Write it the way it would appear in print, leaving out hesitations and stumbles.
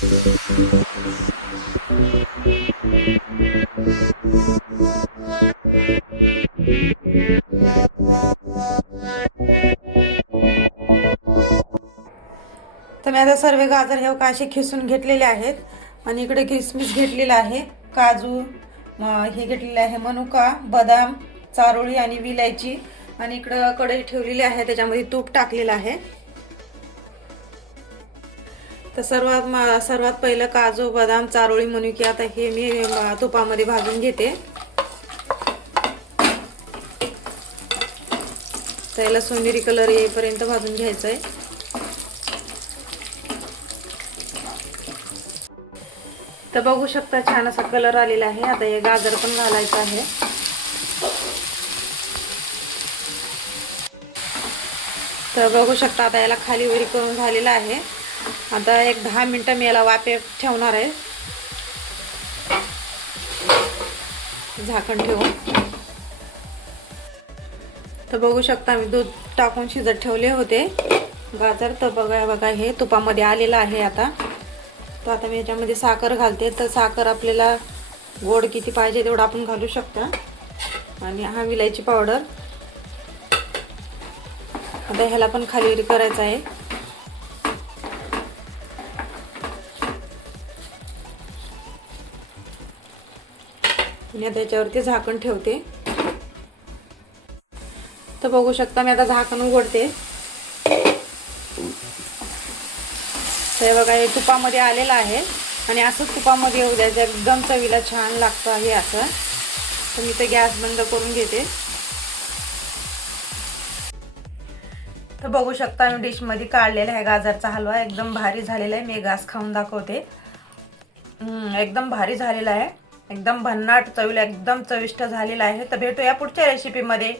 तर मी आता सर्व गाजर हे असे खिसून घेतलेले आहेत आणि इकडे किसमिस घेतलेला आहे, काजू हे घेतलेले आहे, मनुका, बदाम, चारोळी आणि विलायची आणि इकडे कढई ठेवलेली आहे, त्याच्यामध्ये तूप टाकलेलं आहे. तर सर्वात पहिलं काजू, बदाम, चारोळी, मनुकी आता हे मी तुपामध्ये भाजून घेते. त्याला सोनेरी कलर येईपर्यंत भाजून घ्यायचं आहे. तर बघू शकता छान असा कलर आलेला आहे. आता हे गाजर पण घालायचं आहे. तर बघू शकता आता याला खाली वरी करून झालेला आहे. आता एक 10 मिनिटं मी याला वाफेत ठेवणार आहे, झाकण ठेवून. तर बघू शकता मी दूध टाकून शिजत ठेवले होते गाजर. तर बघा हे तुपामध्ये आलेलं आहे आता. तर आता मी याच्यामध्ये साखर घालते. तर साखर आपल्याला गोड किती पाहिजे तेवढं आपण घालू शकता. आणि हा विलायची पावडर. आता ह्याला पण खाली करायचं आहे. आणि आता याच्यावरती झाकण ठेवते. तर बघू शकता मी आता झाकण उघडते. तर बघा हे तुपामध्ये आलेलं आहे आणि असंच तुपामध्ये येऊ द्यायचं, एकदम चवीला छान लागतं हे असं. तर मी ते गॅस बंद करून घेते. तर बघू शकता मी डिशमध्ये काढलेला आहे गाजरचा हलवा. एकदम भारी झालेला आहे. मी घास खाऊन दाखवते. एकदम भारी झालेला आहे, एकदम भन्नाट चवीला, एकदम चविष्ट झालेला आहे. तर भेटूया पुढच्या रेसिपीमध्ये.